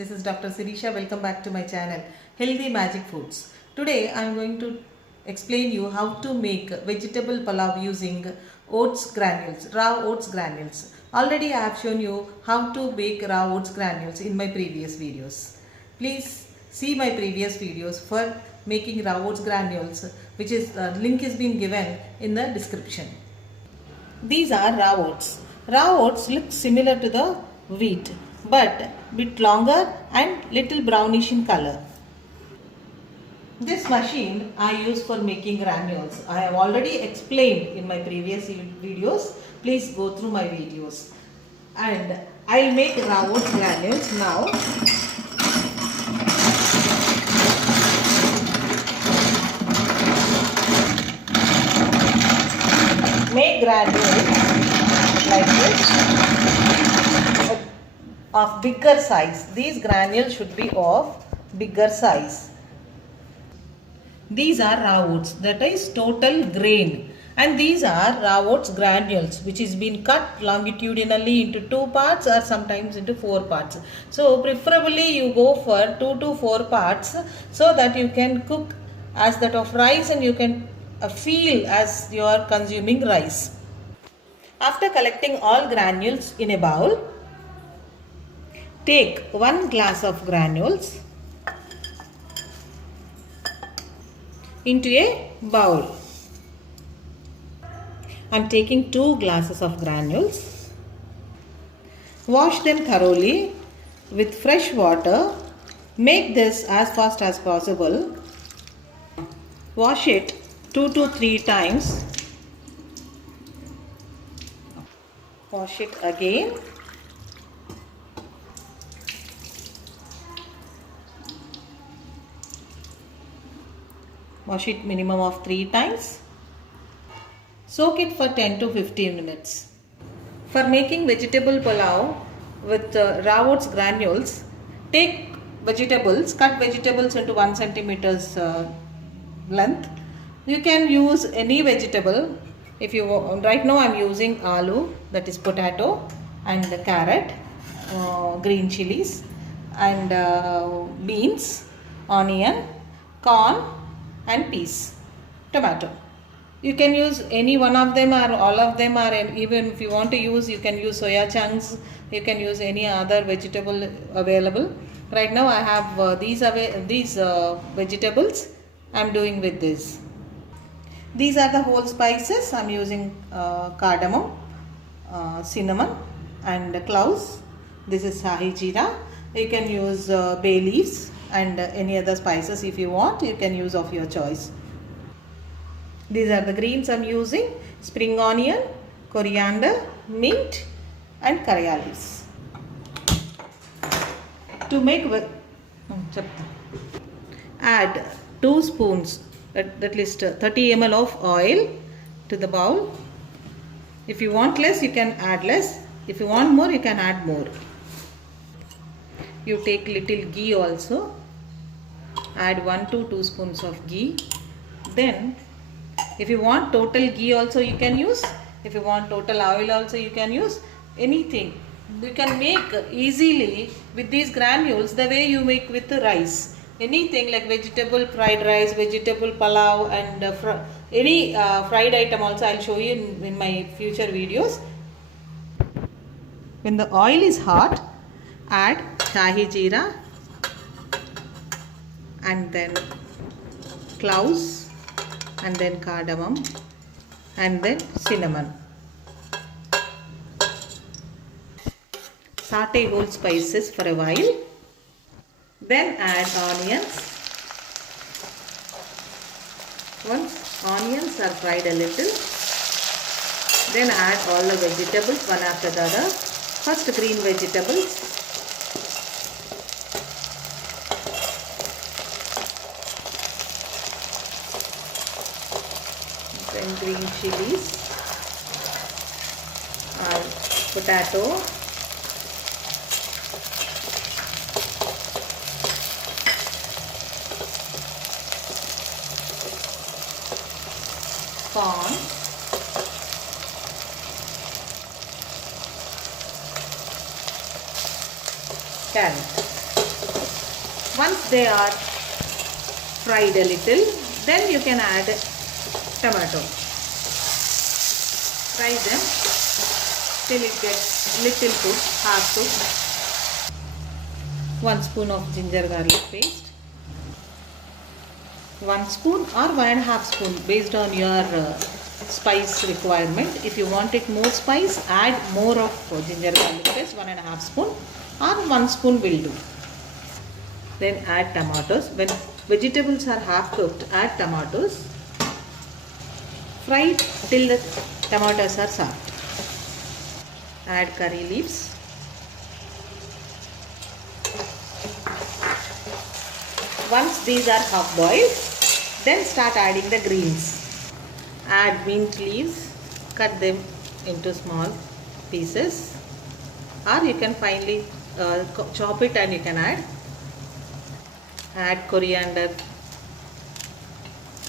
This is Dr. Sirisha. Welcome back to my channel Healthy Magic Foods. Today I am going to explain you how to make vegetable palav using oats granules, raw oats granules. Already I have shown you how to bake raw oats granules in my previous videos. Please see my previous videos for making raw oats granules, which is link is being given in the description. These are raw oats. Raw oats look similar to the wheat but bit longer and little brownish in color. This machine I use for making granules. I have already explained in my previous videos. Please go through my videos. And I'll make raw oats granules now. Make granules like this of bigger size. These granules should be of bigger size. These are raw oats, that is total grain, and these are raw oats granules which is been cut longitudinally into 2 parts or sometimes into 4 parts. So preferably you go for 2 to 4 parts so that you can cook as that of rice and you can feel as you are consuming rice. After collecting all granules in a bowl, take 1 glass of granules into a bowl. I am taking 2 glasses of granules. Wash them thoroughly with fresh water. Make this as fast as possible. Wash it 2 to 3 times. Wash it again. Wash it minimum of 3 times. Soak it for 10 to 15 minutes. For making vegetable pulao with raw oats granules, take vegetables, cut vegetables into 1 centimeters length. You can use any vegetable. If you right now I am using aloo, that is potato, and carrot, green chilies, and beans, onion, corn, and peas, tomato. You can use any one of them or all of them, or even if you want to use, you can use soya chunks, you can use any other vegetable available. Right now I have these vegetables I am doing with this. These are the whole spices. I am using cardamom, cinnamon, and cloves. This is shahi jeera. You can use bay leaves and any other spices if you want. You can use of your choice. These are the greens I am using: spring onion, coriander, mint, and curry leaves. To make add 2 spoons, at least 30 ml of oil to the bowl. If you want less, you can add less. If you want more, you can add more. You take little ghee also. Add 1 to 2 spoons of ghee. Then if you want total ghee also you can use. If you want total oil also you can use. Anything. You can make easily with these granules the way you make with the rice. Anything like vegetable fried rice, vegetable palav, and any fried item also I will show you in my future videos. When the oil is hot, add shahi jeera and then cloves and then cardamom and then cinnamon. Saute whole spices for a while. Then add onions. Once onions are fried a little, then add all the vegetables one after the other. First green vegetables. Then green chilies, potato, corn, carrot. Once they are fried a little, then you can add tomato. Fry them till it gets little cooked, half cooked. 1 spoon of ginger garlic paste. 1 spoon or 1.5 spoon based on your spice requirement. If you want it more spice, add more of ginger garlic paste, 1.5 spoon or 1 spoon will do. Then add tomatoes. When vegetables are half cooked, add tomatoes. Fry till the tomatoes are soft. Add curry leaves. Once these are half boiled, then start adding the greens. Add mint leaves, cut them into small pieces, or you can finely chop it and you can add. Add coriander,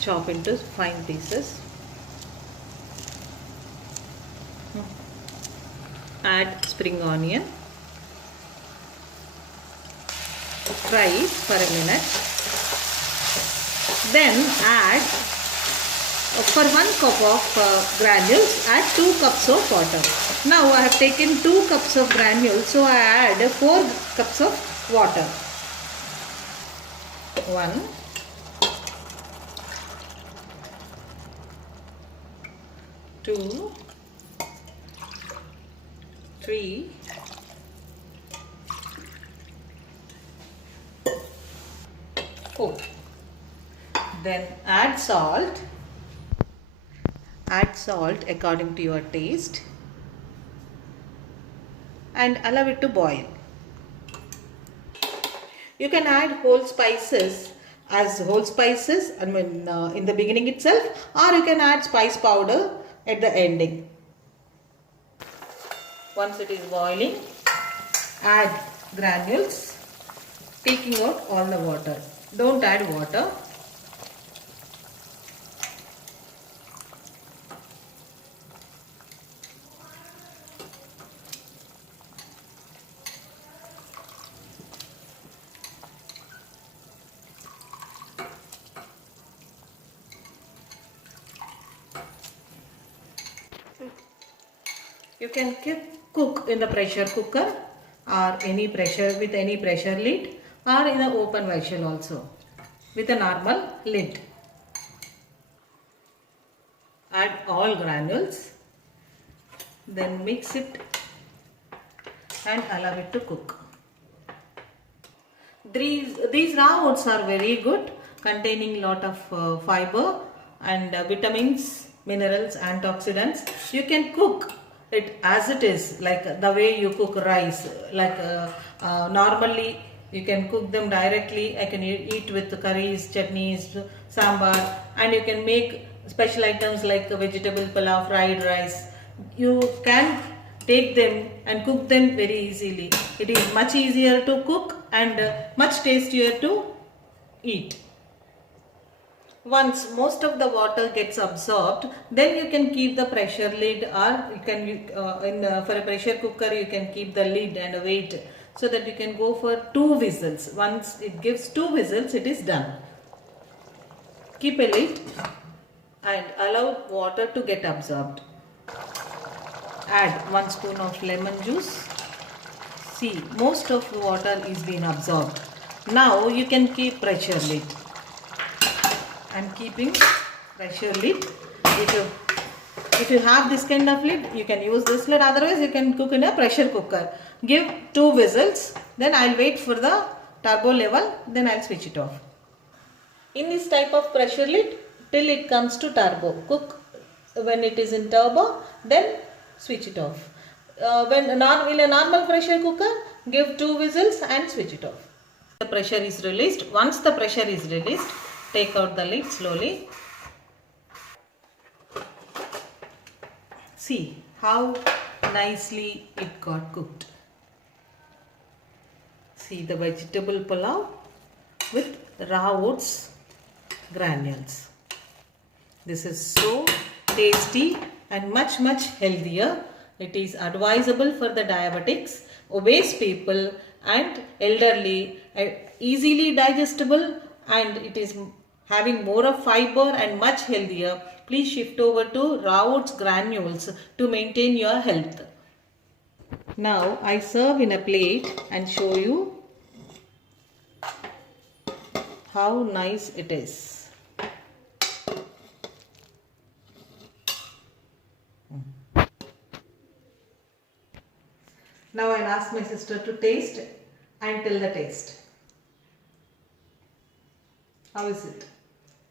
chop into fine pieces. Add spring onion. Fry it for a minute. Then add, for 1 cup of granules, add 2 cups of water. Now I have taken 2 cups of granules, so I add 4 cups of water. 1, 2, 3, 4. Then add salt. Add salt according to your taste and allow it to boil. You can add whole spices as whole spices in the beginning itself, or you can add spice powder at the ending. Once it is boiling, add granules, taking out all the water. Don't add water. You can cook in the pressure cooker or any pressure lid, or in the open vessel also with a normal lid. Add all granules, then mix it and allow it to cook. These raw oats are very good, containing lot of fiber and vitamins, minerals, antioxidants. You can cook it as it is, like the way you cook rice. Normally you can cook them directly. I can eat with curries, chutneys, sambar, and you can make special items like vegetable pulao, fried rice. You can take them and cook them very easily. It is much easier to cook and much tastier to eat. Once most of the water gets absorbed, then you can keep the pressure lid, or you can for a pressure cooker you can keep the lid and wait, so that you can go for 2 whistles. Once it gives 2 whistles, it is done. Keep a lid and allow water to get absorbed. Add 1 spoon of lemon juice. See, most of the water is being absorbed. Now you can keep pressure lid. I'm keeping pressure lid. If you have this kind of lid, you can use this lid. Otherwise, you can cook in a pressure cooker. Give 2 whistles. Then I'll wait for the turbo level. Then I'll switch it off. In this type of pressure lid, till it comes to turbo. Cook when it is in turbo. Then switch it off. In a normal pressure cooker, give 2 whistles and switch it off. The pressure is released. Once the pressure is released, take out the lid slowly. See how nicely it got cooked. See the vegetable pulao with raw oats granules. This is so tasty and much healthier. It is advisable for the diabetics, obese people and elderly easily digestible, and it is having more of fiber and much healthier. Please shift over to Raw Oats granules to maintain your health. Now I serve in a plate and show you how nice it is. Now I'll ask my sister to taste and tell the taste. How is it?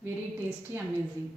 Very tasty, amazing.